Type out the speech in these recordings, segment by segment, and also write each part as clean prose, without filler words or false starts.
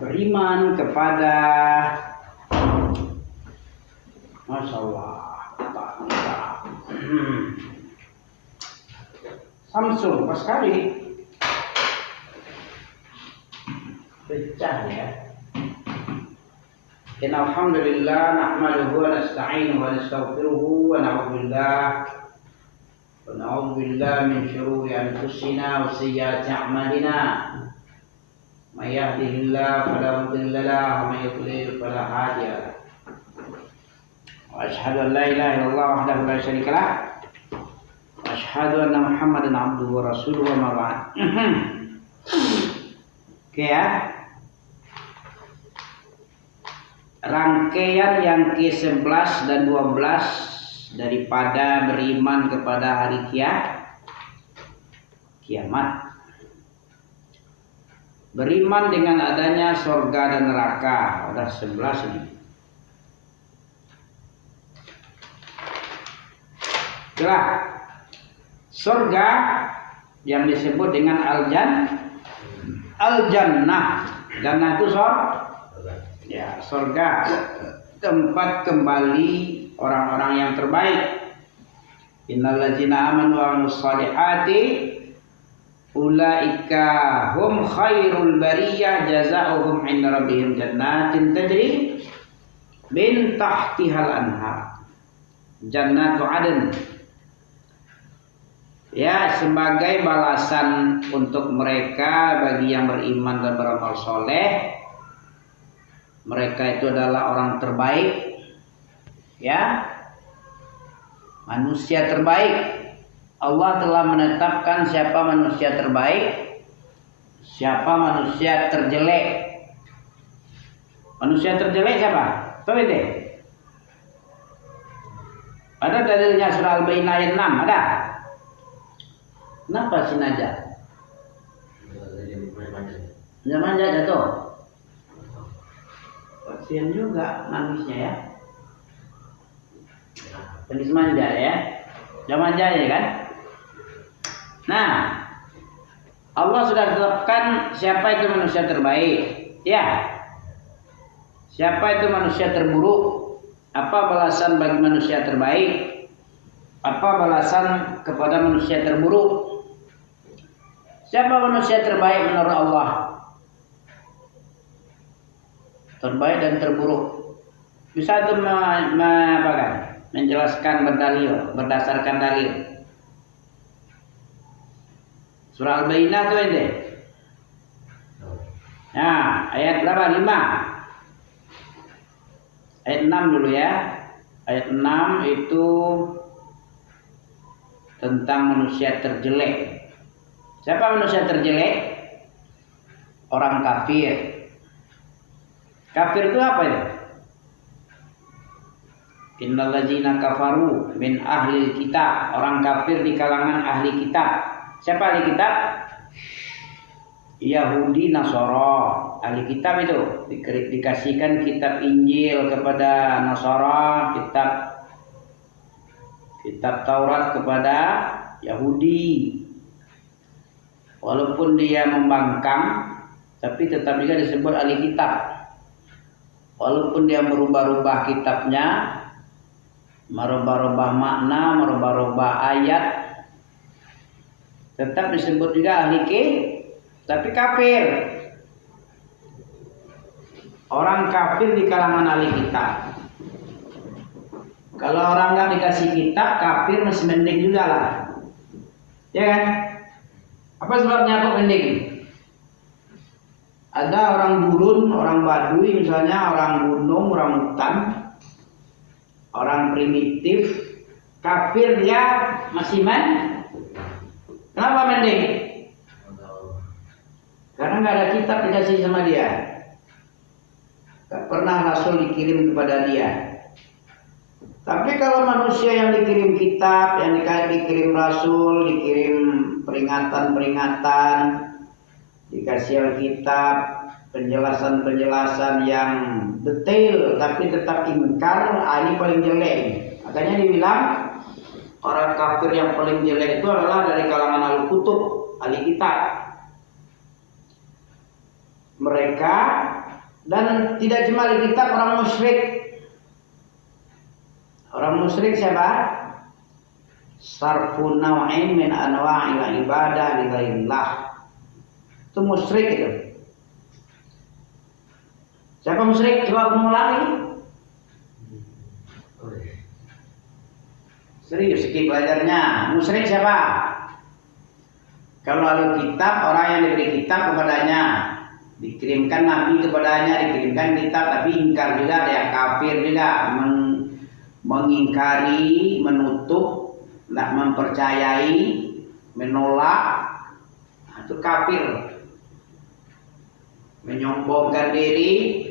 Beriman kepada Masya Allah Samsung pas sekali pecah ya. Alhamdulillah nahmaduhu wa nasta'inuhu wa nastaghfiruhu wa na'udzu billahi min shururi anfusina wa sayyiati a'malina. May yahdihillahu fala mudilla lahu wa may yudlil fala hadiya lahu. Wa asyhadu an la ilaha illallah wahdahu la syarika lah. Wa asyhadu anna Muhammadan abduhu wa rasuluhu wa ma ba'd. Oke ya. Rangkaian yang ke-11 dan 12 daripada beriman kepada hari kiamat. Beriman dengan adanya surga dan neraka. Udah 11 ini. Itulah surga yang disebut dengan al-jannah. Jannah itu surga, tempat kembali orang-orang yang terbaik. Innallazina amanu wa amilus solihati ulaika hum khairul bariyah jazaohum 'inda rabbihim jannatin tajri min tahtihal anhar. Jannatu adn. Ya, sebagai balasan untuk mereka bagi yang beriman dan beramal soleh. Mereka itu adalah orang terbaik. Ya. Manusia terbaik. Allah telah menetapkan siapa manusia terbaik, siapa manusia terjelek. Manusia terjelek siapa? Tahu itu? Ada dalilnya surah Al-Baqarah ayat 6, ada? Kenapa si Najah? Manja jatuh. Kasihan juga nangisnya ya. Jenis manja ya. Jangan manja ya kan? Nah, Allah sudah tetapkan siapa itu manusia terbaik. Ya. Siapa itu manusia terburuk? Apa balasan bagi manusia terbaik? Apa balasan kepada manusia terburuk? Siapa manusia terbaik menurut Allah? Terbaik dan terburuk. Bisa itu menjelaskan berdasarkan dalil. Surah Al-Baqarah itu ente. Nah, ayat berapa? 5. Ayat 6 dulu ya. Ayat 6 itu tentang manusia terjelek. Siapa manusia terjelek? Orang kafir. Kafir itu apa ya? Innallazina kafaru min ahli kitab. Orang kafir di kalangan ahli kitab. Siapa ahli kitab? Yahudi, Nasara. Ahli kitab itu dikasihkan kitab Injil kepada Nasara, kitab Taurat kepada Yahudi. Walaupun dia membangkang, tapi tetap juga disebut ahli kitab. Walaupun dia merubah-rubah kitabnya, merubah-rubah makna, merubah-rubah ayat, tetap disebut juga ahli tapi kafir. Orang kafir di kalangan ahli kitab. Kalau orang nggak dikasih kitab, kafir masih mending juga lah. Ya kan? Apa sebabnya kok mending? Ada orang gurun, orang Baduy misalnya, orang gunung, orang hutan, orang primitif, kafir dia masih Kenapa mending? Karena nggak ada kitab dikasih sama dia. Gak pernah Rasul dikirim kepada dia. Tapi kalau manusia yang dikirim kitab, yang dikirim Rasul, dikirim peringatan-peringatan, dikasih Alkitab, penjelasan-penjelasan yang detail, tapi tetap ingkar, ini paling jelek. Makanya dibilang orang kafir yang paling jelek itu adalah dari kalangan al-kutub, ahli kitab. Mereka, dan tidak cuma ahli kitab, orang musyrik. Orang musyrik siapa? Sarfu naw'in min anwa'il ibadah li ghairillah. Itu musyrik itu. Siapa musyrik? Coba mengulangi. Serius sikit belajarnya. Musyrik siapa? Kalau ahli kitab, orang yang diberi kitab kepadanya, dikirimkan nabi kepadanya, dikirimkan kitab, tapi ingkar juga, dia kafir juga, mengingkari, menutup, tidak mempercayai, menolak, itu kafir. Menyombongkan diri,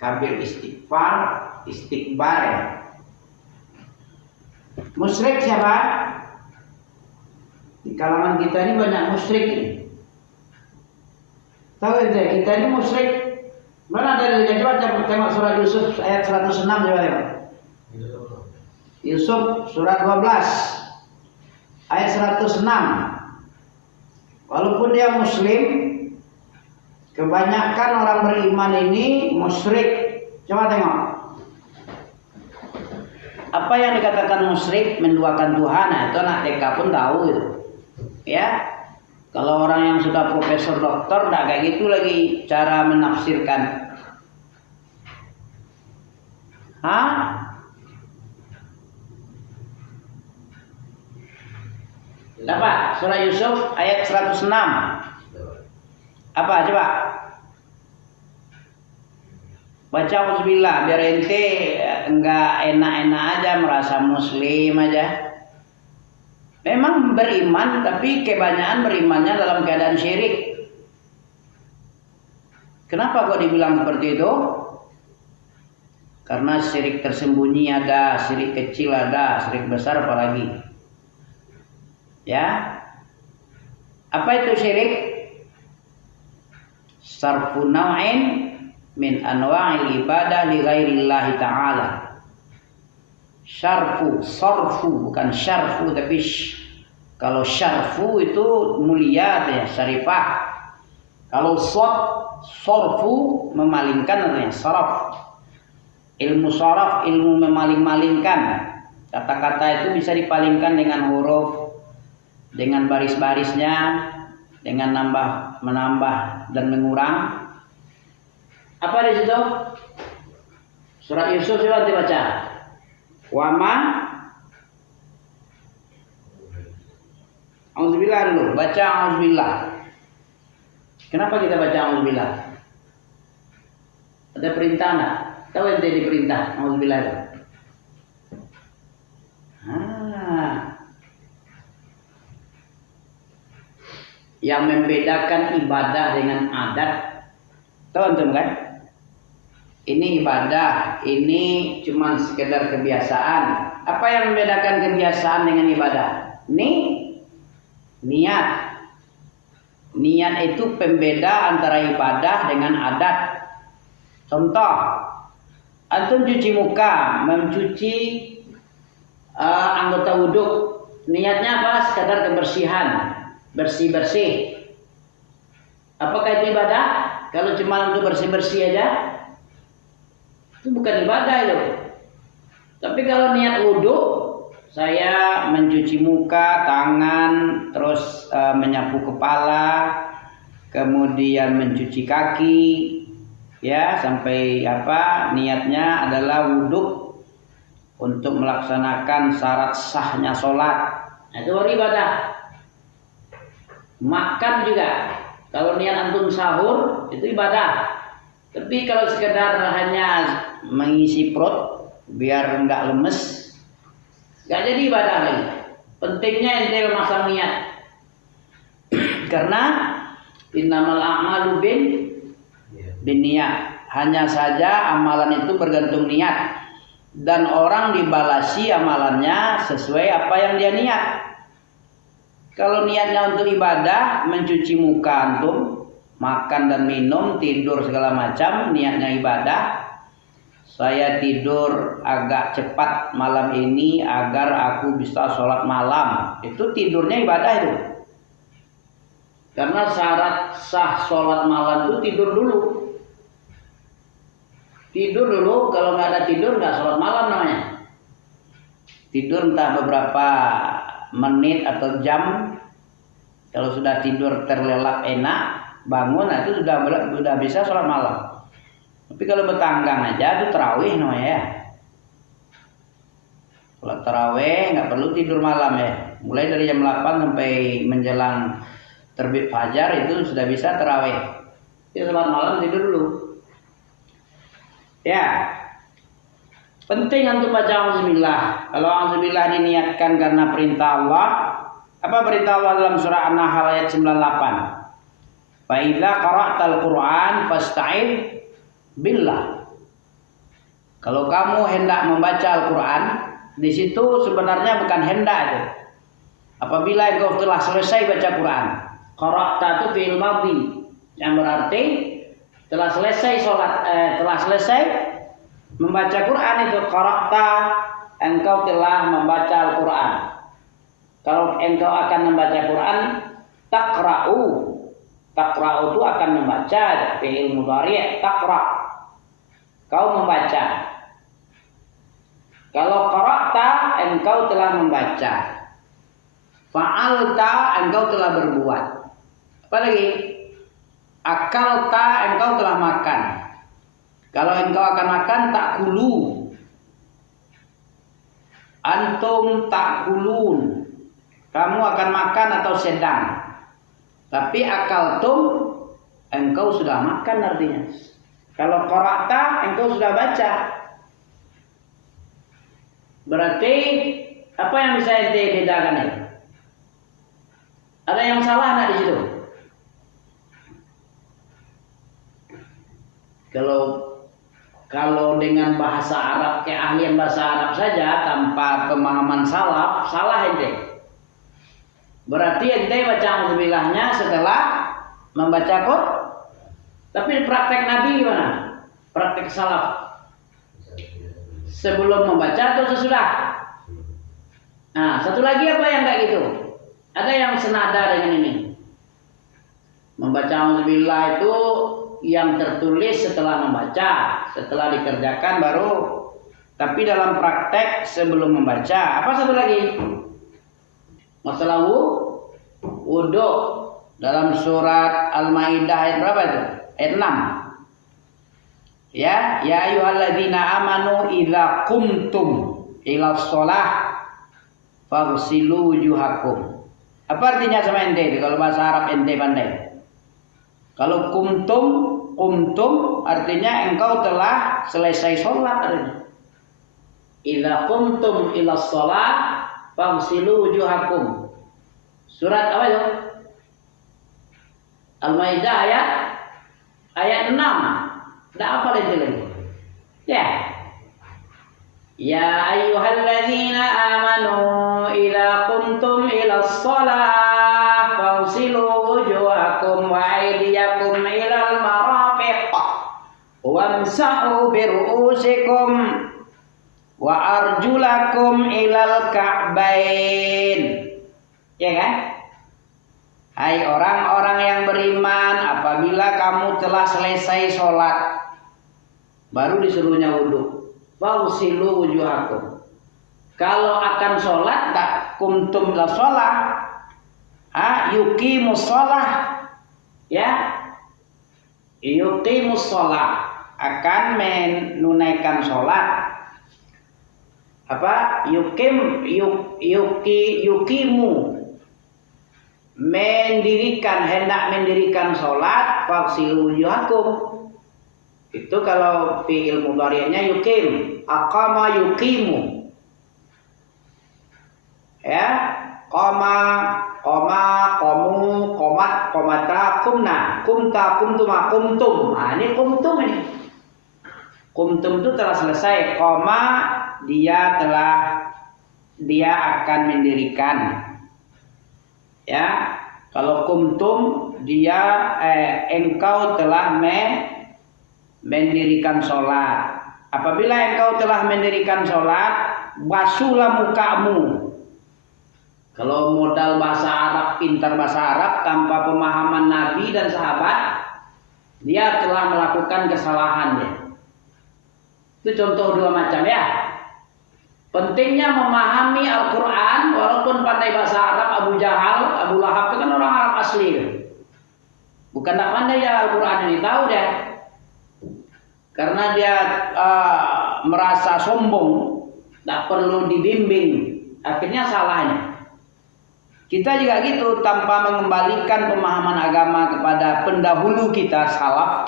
kafir istikbar ya. Musyrik siapa? Di kalangan kita ini banyak musyrik. Tahu itu ya, kita ini musyrik. Mana dalilnya? Coba tengok surat Yusuf ayat 106 coba tengok. Yusuf surat 12 ayat 106. Walaupun dia muslim, kebanyakan orang beriman ini musyrik. Coba tengok. Apa yang dikatakan musyrik, menduakan Tuhan, nah itu anak TK pun tahu itu. Ya. Kalau orang yang sudah profesor doktor enggak kayak gitu lagi cara menafsirkan. Hah? Dapat surah Yusuf ayat 106. Apa coba? Baca auzubillah biar ente enggak enak-enak aja merasa muslim aja. Memang beriman tapi kebanyakan berimannya dalam keadaan syirik. Kenapa kok dibilang seperti itu? Karena syirik tersembunyi ada, syirik kecil ada, syirik besar apalagi. Ya. Apa itu syirik? Sarfu naw'in min anwa'il ibadah li ghairillahi ta'ala. Sarfu bukan syarfu, tapi kalau syarfu itu mulia ya, syarifah. Kalau sorfu memalingkan namanya saraf. Ilmu saraf, ilmu memaling-malingkan. Kata-kata itu bisa dipalingkan dengan huruf, dengan baris-barisnya, dengan menambah dan mengurang. Apa di situ? Surat Yusuf coba dibaca. Wama. Auzubillah dulu, baca auzubillah. Kenapa kita baca auzubillah? Ada perintah enggak? Tahu ente diperintah auzubillah itu? Yang membedakan ibadah dengan adat, tahu antum kan? Ini ibadah, ini cuma sekedar kebiasaan. Apa yang membedakan kebiasaan dengan ibadah? Ini niat. Niat itu pembeda antara ibadah dengan adat. Contoh, antum cuci muka, mencuci anggota wudhu. Niatnya apa? Sekedar kebersihan, bersih-bersih. Apakah itu ibadah? Kalau cuma untuk bersih-bersih aja, itu bukan ibadah itu. Tapi kalau niat wudhu, saya mencuci muka, tangan, terus menyapu kepala, kemudian mencuci kaki, ya sampai niatnya adalah wudhu untuk melaksanakan syarat sahnya sholat. Nah, itu baru ibadah. Makan juga. Kalau niat antum sahur itu ibadah. Tapi kalau sekedar hanya mengisi perut biar enggak lemes, enggak jadi ibadah lagi. Pentingnya ente memasang niat. Karena innamal a'malu binniyat. Hanya saja amalan itu bergantung niat. Dan orang dibalasi amalannya sesuai apa yang dia niat. Kalau niatnya untuk ibadah, mencuci muka antum, makan dan minum, tidur segala macam, niatnya ibadah. saya tidur agak cepat malam ini agar aku bisa sholat malam. Itu tidurnya ibadah itu. Karena syarat sah sholat malam itu tidur dulu. Tidur dulu, kalau nggak ada tidur nggak sholat malam namanya. Tidur entah beberapa menit atau jam. Kalau sudah tidur terlelap enak, bangun, nah itu sudah bisa sholat malam. Tapi kalau bertanggang aja itu tarawih namanya ya. Kalau tarawih nggak perlu tidur malam ya. Mulai dari jam 8 sampai menjelang terbit fajar itu sudah bisa tarawih. Jadi sholat malam tidur dulu. Ya. Penting untuk baca auzubillah. Kalau auzubillah diniatkan karena perintah Allah. Apa perintah Allah dalam surah An-Nahl ayat 98? Fa idza qara'tal Qur'an fasta'id billah. Kalau kamu hendak membaca Al-Quran, di situ sebenarnya bukan hendak itu. Apabila engkau telah selesai baca Quran, qara'ta itu fi'il madhi, yang berarti telah selesai telah selesai membaca Quran itu qara'ta, engkau telah membaca Al-Quran. Kalau engkau akan membaca Quran, taqra'u. Taqra'u itu akan membaca, fi'il mudhari' taqra'. Kau membaca. Kalau qara'ta, engkau telah membaca. Fa'alta, engkau telah berbuat. Apa lagi? Akalta, engkau telah makan. Kalau engkau akan makan, ta'kulu. Antum ta'kulun. Kamu akan makan atau sedang. Tapi akaltum, engkau sudah makan artinya. Kalau qara'ta, engkau sudah baca. Berarti apa yang bisa ente bedakan ini? Ada yang salah nggak di situ? Kalau dengan bahasa Arab, keahlian bahasa Arab saja tanpa pemahaman salaf, salah ente. Berarti ente baca audzubillahnya setelah membaca Quran. Tapi praktek Nabi gimana? Praktek salaf. Sebelum membaca atau sesudah? Nah, satu lagi apa yang kayak gitu? Ada yang senada dengan ini. Membaca auzubillah itu yang tertulis setelah membaca, setelah dikerjakan baru. Tapi dalam praktek sebelum membaca. Apa satu lagi? Masalah wudu. Dalam surat Al-Maidah ayat berapa itu? Ayat 6. Ya ayyuhalladzina amanu idza qumtum ila shalah faghsilu wujuhakum. Apa artinya sama ente kalau bahasa Arab ente pandai? Kalau qumtum artinya engkau telah selesai sholat artinya. Idza qumtum ila shalah faghsilu wujuhakum. Surat apa itu? Al-Maidah ayat 6. Tidak apa itu lagi. Ya ayyuhalladzina amanu idza qumtum ila shalah faghsilu wujuhakum wa aydiyakum ila al-marafiq wamsahu bi ru'usikum wa arjulakum ila al-ka'bain. Ya kan? Hai orang-orang yang beriman, apabila kamu telah selesai sholat, baru disuruhnya wudhu. Fausilu wujuhakum. Kalau akan sholat, tak kumtum la sholat, yuqimus sholat, ya, yuqimus sholat, akan menunaikan sholat. Apa? Yuqimu. Hendak mendirikan sholat, faghsilu wujuhakum. Itu kalau fi'il mudhari'nya yuqim, aqama yuqimu. Ya, qama, qamu, qomat, qomata, qumna, qumta, qumtuma, qumtum. Nah, ini qumtum ini. Qumtum itu telah selesai, qama dia akan mendirikan. Ya, kalau kumtum dia engkau telah mendirikan sholat apabila engkau telah mendirikan sholat, basuhlah mukamu. Kalau modal bahasa Arab, pintar bahasa Arab tanpa pemahaman Nabi dan sahabat, dia telah melakukan kesalahannya. Itu contoh dua macam ya. Pentingnya memahami Al-Quran, walaupun pandai bahasa Arab. Abu Jahal, Abu Lahab itu kan orang Arab asli. Bukan tak pandai ya Al-Quran ini, tahu deh. Karena dia merasa sombong, tak perlu dibimbing, akhirnya salahnya. Kita juga gitu, tanpa mengembalikan pemahaman agama kepada pendahulu kita, salaf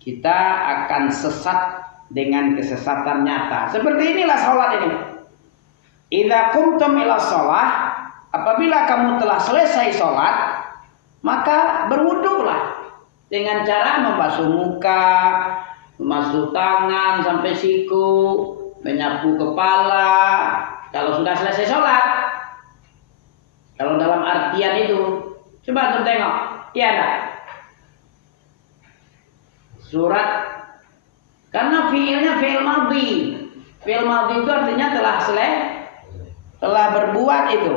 kita akan sesat dengan kesesatan nyata. Seperti inilah sholat ini. Idza qumtum ila shalah, apabila kamu telah selesai sholat, maka berwuduklah dengan cara membasuh muka, membasuh tangan sampai siku, menyapu kepala. Kalau sudah selesai sholat, kalau dalam artian itu, coba antum tengok, iya enggak? Surat, karena fiilnya fiil madhi. Fiil madhi itu artinya telah berbuat itu.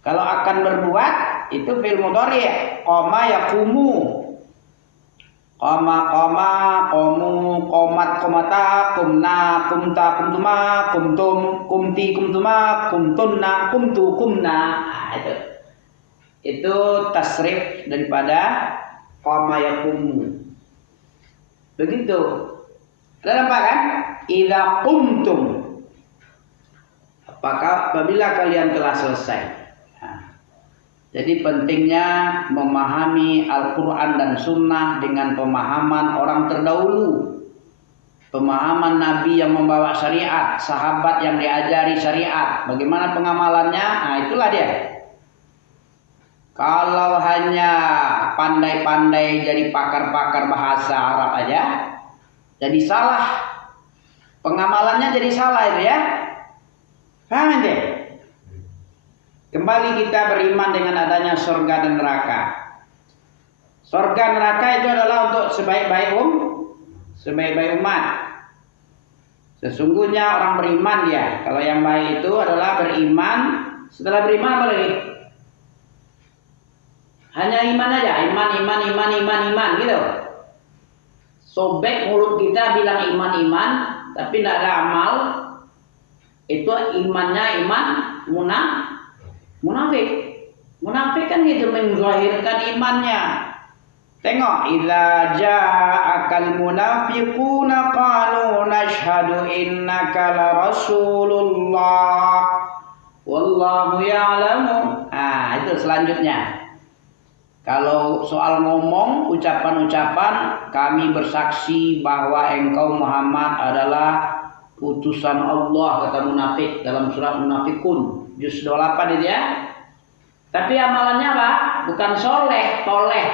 Kalau akan berbuat itu fiil mudhari, qama yaqumu. Qama qamu, qomat qomata, qumna qumta qumtuma, qumtum qumti qumtuma, qumtunna qumtu qumna. Itu tasrif daripada qama yaqumu. Begitu. Ada nampak kan? Idza qumtum. Apabila kalian telah selesai. Jadi pentingnya memahami Al-Quran dan Sunnah dengan pemahaman orang terdahulu. Pemahaman Nabi yang membawa syariat, sahabat yang diajari syariat. Bagaimana pengamalannya? Nah, itulah dia. Kalau hanya pandai-pandai jadi pakar-pakar bahasa Arab aja, jadi salah. Pengamalannya jadi salah itu ya. Paham ente? Kembali kita beriman dengan adanya surga dan neraka. Surga neraka itu adalah untuk sebaik-baik umat. Sesungguhnya orang beriman dia. Kalau yang baik itu adalah beriman. Setelah beriman apa lagi? Hanya iman aja, iman gitu. Sobek mulut kita bilang iman, tapi tidak ada amal. Itu imannya iman munafik. Munafik kan gitu, menzahirkan imannya. Tengok, idza ja'akal munafiquna qalu nashhadu innaka la rasulullah wallahu ya'lamu. Itu selanjutnya. Kalau soal ngomong, ucapan-ucapan, kami bersaksi bahwa engkau Muhammad adalah utusan Allah, kata munafik dalam surat Munafikun juz 28 itu ya. Tapi amalannya apa? Bukan toleh,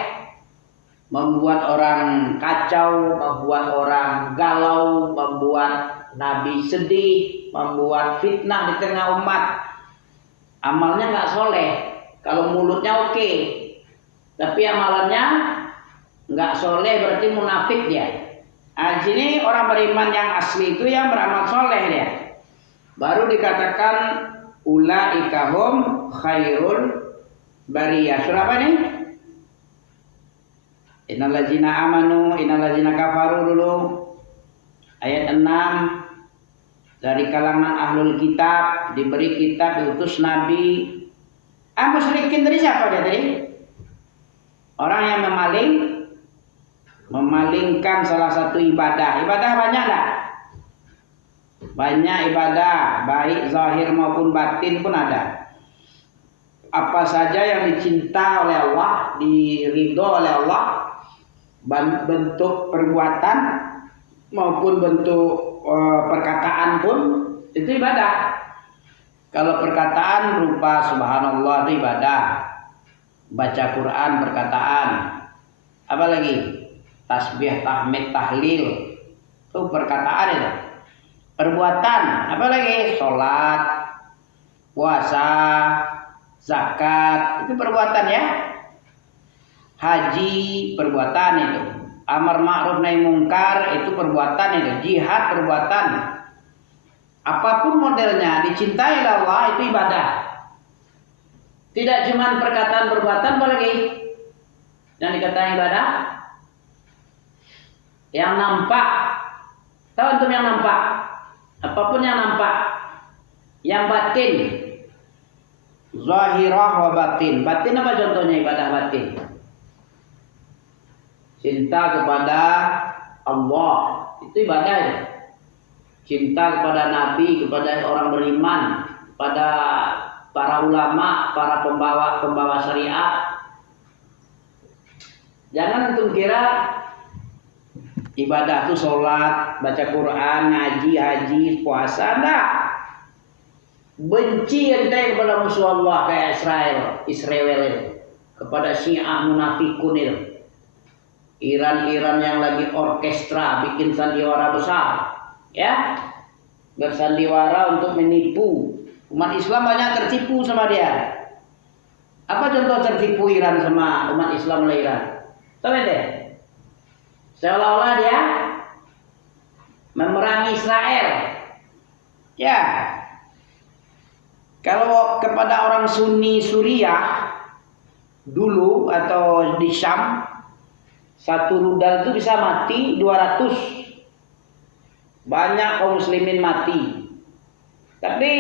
membuat orang kacau, membuat orang galau, membuat Nabi sedih, membuat fitnah di tengah umat. Amalnya nggak soleh. Kalau mulutnya oke, tapi amalannya nggak soleh, berarti munafik dia. Di sini orang beriman yang asli itu yang beramal soleh dia. Baru dikatakan ulaika hum khairul bariyah. Surah apa nih? Innal ladzina amanu innal ladzina kafaru dulu. Ayat 6. Dari kalangan ahlul kitab, diberi kitab, diutus nabi. Musyrikin dari siapa dia tadi? Orang yang memalingkan salah satu ibadah. Ibadah banyak tak? Banyak ibadah, baik zahir maupun batin pun ada. Apa saja yang dicinta oleh Allah, diridho oleh Allah, bentuk perbuatan maupun bentuk perkataan pun itu ibadah. Kalau perkataan berupa subhanallah itu ibadah. Baca Quran perkataan. Apa lagi? Tasbih, tahmid, tahlil. Itu perkataan itu. Perbuatan, apa lagi? Sholat, puasa, zakat, itu perbuatan ya. Haji, perbuatan itu. Amar ma'ruf nahi mungkar itu perbuatan itu, jihad perbuatan. Apapun modelnya, dicintai oleh Allah itu ibadah. Tidak cuma perkataan perbuatan, apalagi yang dikatakan ibadah. Yang nampak, tahu antum yang nampak? Apapun yang nampak, yang batin, zahirah wa batin. Batin apa contohnya ibadah batin? Cinta kepada Allah itu ibadah ya. Cinta kepada Nabi, kepada orang beriman, kepada para ulama, para pembawa syariat. Jangan antum kira ibadah itu sholat, baca Quran, ngaji, haji, puasa, enggak. Benci ente kepada musuh Allah kayak Israel itu, kepada Syiah munafikun itu. Iran yang lagi orkestra bikin sandiwara besar, ya, bersandiwara untuk menipu umat Islam. Banyak tertipu sama dia. Apa contoh tertipu Iran sama umat Islam oleh Iran? Tahu deh, seolah-olah dia memerangi Israel. Ya, kalau kepada orang Sunni Suriah dulu atau di Syam, satu rudal itu bisa mati 200. Banyak kaum muslimin mati. Tapi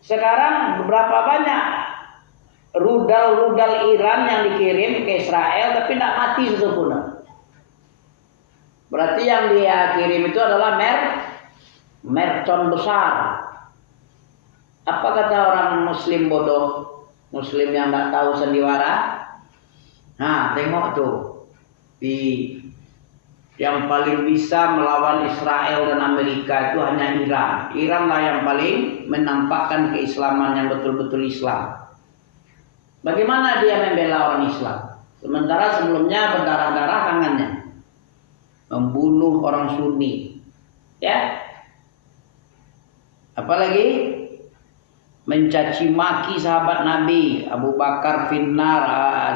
sekarang beberapa banyak rudal Iran yang dikirim ke Israel tapi tidak mati sesungguhnya. Berarti yang dia kirim itu adalah mercon besar. Apa kata orang muslim bodoh? Muslim yang tidak tahu sandiwara? Nah, tengok tuh. Yang paling bisa melawan Israel dan Amerika itu hanya Iran. Iran lah yang paling menampakkan keislaman yang betul-betul Islam. Bagaimana dia membela orang Islam? Sementara sebelumnya berdarah-darah tangannya, membunuh orang Sunni, ya. Apalagi mencaci maki sahabat Nabi. Abu Bakar finnar,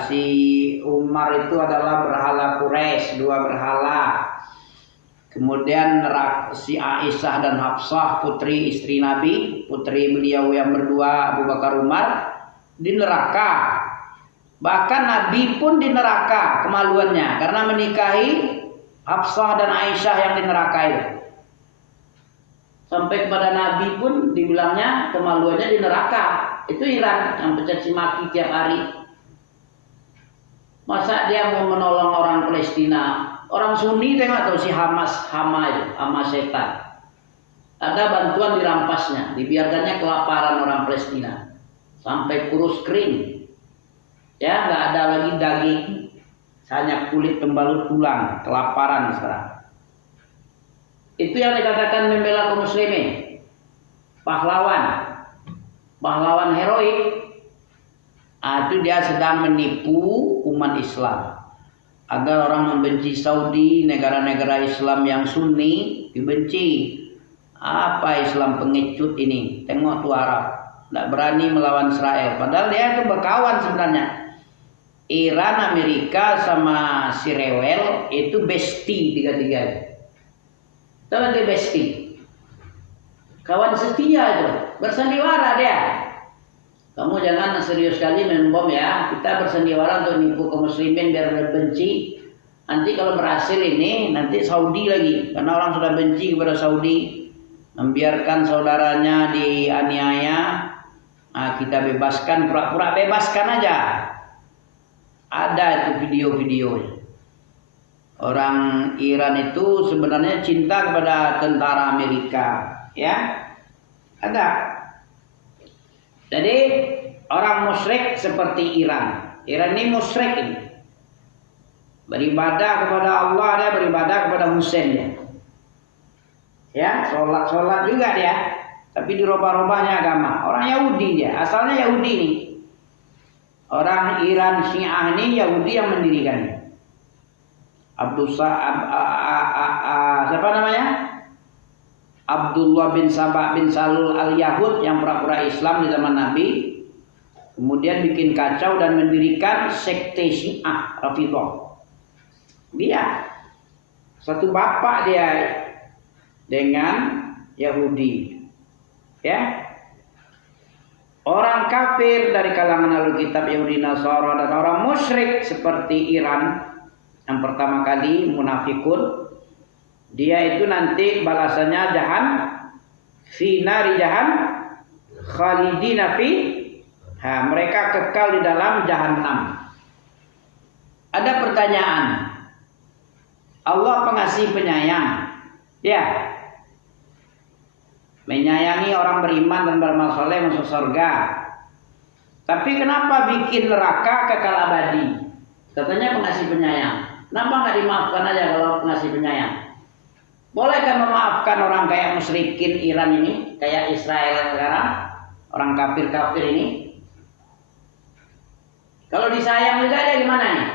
si Umar itu adalah berhala Quraisy, 2 berhala. Kemudian si Aisyah dan Hafsah, putri istri Nabi, putri beliau yang berdua, Abu Bakar Umar, di neraka. Bahkan Nabi pun di neraka kemaluannya karena menikahi Hafsah dan Aisyah yang di neraka itu. Sampai kepada Nabi pun dibilangnya kemaluannya di neraka. Itu Iran yang mencaci maki tiap hari. Masa dia mau menolong orang Palestina? Orang Sunni tengok atau si Hamas setan. Ada bantuan dirampasnya, dibiarkannya kelaparan orang Palestina sampai kurus kering. Ya, nggak ada lagi daging, hanya kulit pembalut tulang, kelaparan sekarang. Itu yang dikatakan membela kaum muslimin, pahlawan heroik. Itu dia sedang menipu umat Islam agar orang membenci Saudi, negara-negara Islam yang Sunni dibenci. Apa Islam pengecut ini? Tengok tuh Arab, tidak berani melawan Israel. Padahal dia itu berkawan sebenarnya. Iran, Amerika sama si rewel itu bestie tiga-tiga. Tahu nanti bestie, kawan setia itu, bersandiwara dia. Kamu jangan serius sekali membom ya. Kita bersandiwara untuk nipu kaum muslimin biar benci. Nanti kalau berhasil ini, nanti Saudi lagi, karena orang sudah benci kepada Saudi, membiarkan saudaranya dianiaya. Nah, kita bebaskan, pura-pura bebaskan aja. Ada itu video-videonya. Orang Iran itu sebenarnya cinta kepada tentara Amerika, ya. Ada. Jadi orang musyrik seperti Iran. Iran ini musyrik ini. Beribadah kepada Allah, dia beribadah kepada Husain. Ya, sholat juga dia. Tapi dirubah-rubahnya agama. Orang Yahudi dia, asalnya Yahudi nih. Orang Iran Syiah ini Yahudi yang mendirikannya. Siapa namanya? Abdullah bin Sabah bin Salul al-Yahud yang pura-pura Islam di zaman Nabi. Kemudian bikin kacau dan mendirikan sekte Syiah Rafidhah. Dia satu bapak dia dengan Yahudi. Ya. Orang kafir dari kalangan Ahlul Kitab Yahudi Nasara dan orang musyrik seperti Iran yang pertama kali munafikun, dia itu nanti balasannya fi nari khalidina fi, mereka kekal di dalam jahanam. Ada pertanyaan, Allah pengasih penyayang, ya, menyayangi orang beriman dan beramal soleh masuk surga. Tapi kenapa bikin neraka kekal abadi? Katanya pengasih penyayang. Kenapa nggak dimaafkan aja kalau pengasih penyayang? Bolehkah memaafkan orang kayak musyrikin Iran ini, kayak Israel sekarang, orang kafir-kafir ini? Kalau disayang juga dia gimana nih?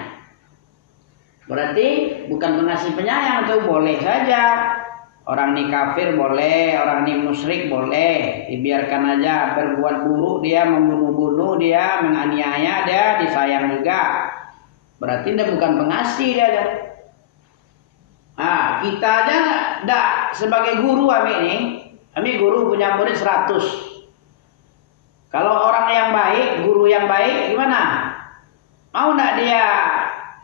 Berarti bukan pengasih penyayang tuh, boleh saja. Orang ini kafir boleh, orang ini musyrik boleh, dibiarkan aja berbuat buruk dia, membunuh-bunuh dia, menganiaya dia, disayang juga. Berarti dia bukan pengasih dia. Nah, kita aja enggak sebagai guru kami guru punya murid 100. Kalau orang yang baik, guru yang baik gimana? Mau enggak dia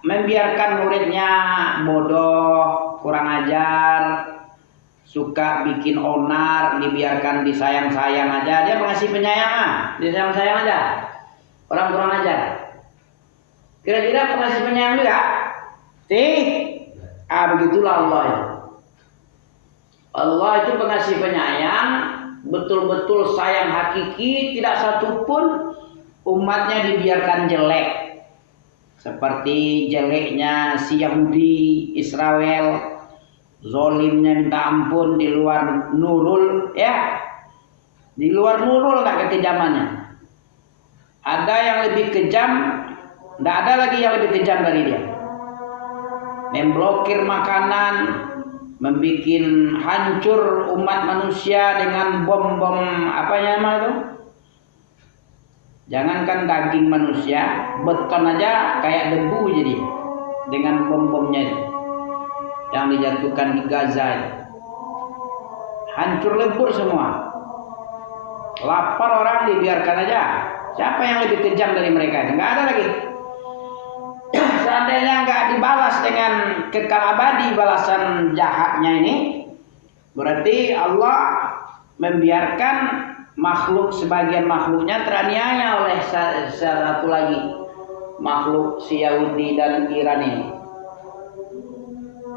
membiarkan muridnya bodoh, kurang ajar, suka bikin onar, dibiarkan disayang-sayang aja, dia pengasih penyayang disayang-sayang aja, orang kurang ajar. Kira-kira pengasih penyayang juga? Begitulah Allah itu. Allah itu pengasih penyayang, betul-betul sayang hakiki, tidak satupun umatnya dibiarkan jelek. Seperti jeleknya si Yahudi, Israel, zolimnya minta ampun di luar nurul, ya. Di luar nurul tak kekejamannya. Ada yang lebih kejam, tidak ada lagi yang lebih kejam dari dia. Memblokir makanan, membuat hancur umat manusia dengan bom-bom itu. Jangankan daging manusia, beton aja kayak debu jadi dengan bom-bomnya itu yang dijatuhkan di Gaza itu. Hancur lebur semua. Lapar orang dibiarkan aja. Siapa yang lebih kejam dari mereka? Enggak ada lagi. Seandainya enggak dibalas dengan kekal abadi balasan jahatnya ini, berarti Allah membiarkan sebagian makhluknya teraniaya oleh satu lagi makhluk si Yahudi dan Iran ini.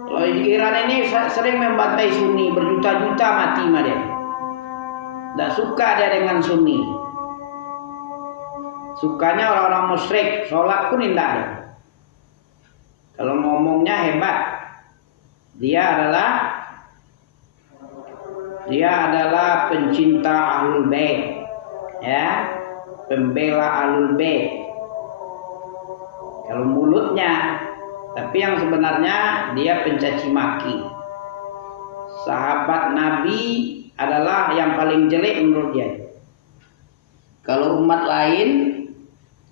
Kalau Iran ini sering membantai Sunni, berjuta-juta mati dia. Tidak suka dia dengan Sunni. Sukanya orang-orang musyrik, sholat pun tidak ada. Kalau ngomongnya hebat, dia adalah pencinta Ahlul Bait, ya, pembela Ahlul Bait. Kalau mulutnya, tapi yang sebenarnya dia pencaci maki. Sahabat Nabi adalah yang paling jelek menurut dia. Kalau umat lain,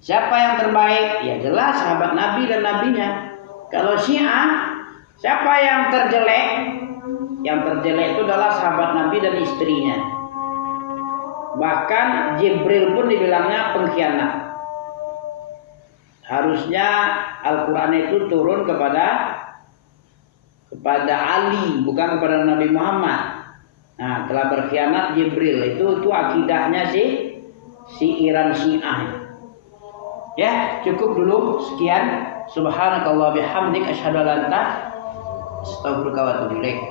siapa yang terbaik? Ya jelas sahabat Nabi dan nabinya. Kalau Syiah, siapa yang terjelek? Yang terjelek itu adalah sahabat Nabi dan istrinya. Bahkan Jibril pun dibilangnya pengkhianat. Harusnya Al-Quran itu turun kepada Ali, bukan kepada Nabi Muhammad. Nah, telah berkhianat Jibril. Itu akidahnya si Iran Syiah. Ya, cukup dulu sekian. Subhanakallah bihamdik asyhadu an la ilaha illa anta astaghfiruka wa atubu ilaik.